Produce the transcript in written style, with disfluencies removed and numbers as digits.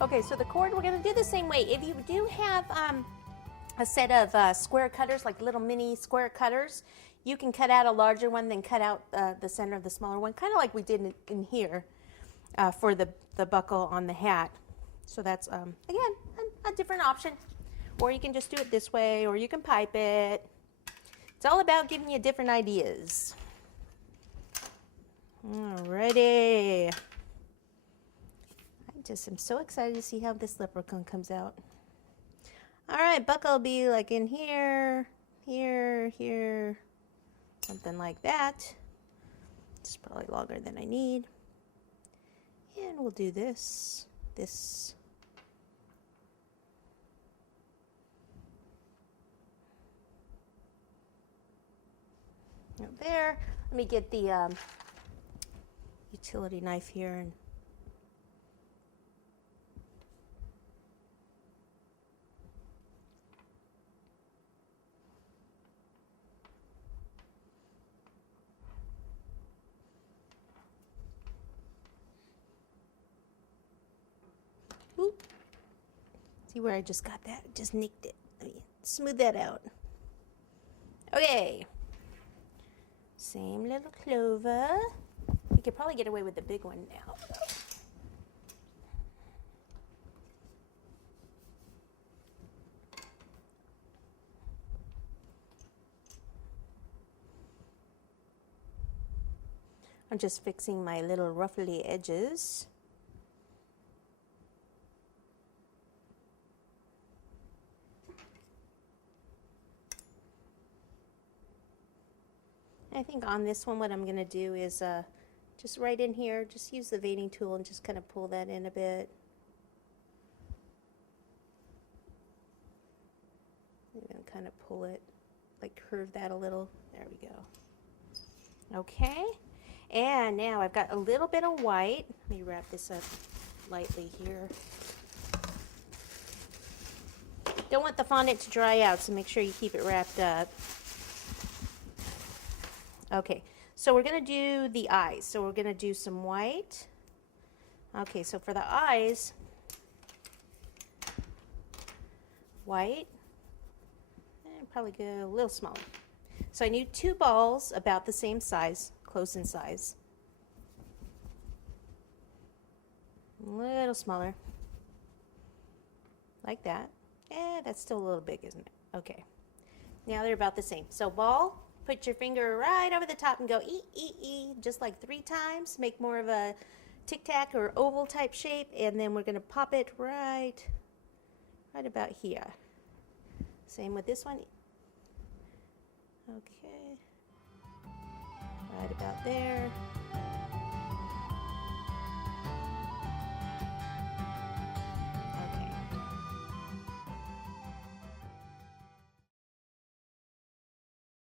Okay, so the cord, we're gonna do the same way. If you do have a set of square cutters, like little mini square cutters, you can cut out a larger one, then cut out the center of the smaller one, kind of like we did in here for the buckle on the hat. So that's, again, a different option. Or you can just do it this way, or you can pipe it. It's all about giving you different ideas. Alrighty. I just am so excited to see how this leprechaun comes out. Alright, buckle will be like in here, here, here, something like that. It's probably longer than I need. And we'll do this. Up there. Let me get the utility knife here and oop. See where I just got that? I just nicked it. Let me smooth that out. Okay. Same little clover. We could probably get away with the big one now. I'm just fixing my little ruffly edges. I think on this one what I'm going to do is just right in here, just use the veining tool and just kind of pull that in a bit. And kind of pull it, like curve that a little. There we go. Okay, and now I've got a little bit of white. Let me wrap this up lightly here. Don't want the fondant to dry out, so make sure you keep it wrapped up. Okay, so we're going to do the eyes. So we're going to do some white. Okay, so for the eyes, white, and probably go a little smaller. So I need 2 balls about the same size, close in size. A little smaller, like that. That's still a little big, isn't it? Okay, now they're about the same. So ball. Put your finger right over the top and go just like 3 times. Make more of a tic-tac or oval type shape, and then we're going to pop it right about here. Same with this one. Okay, right about there.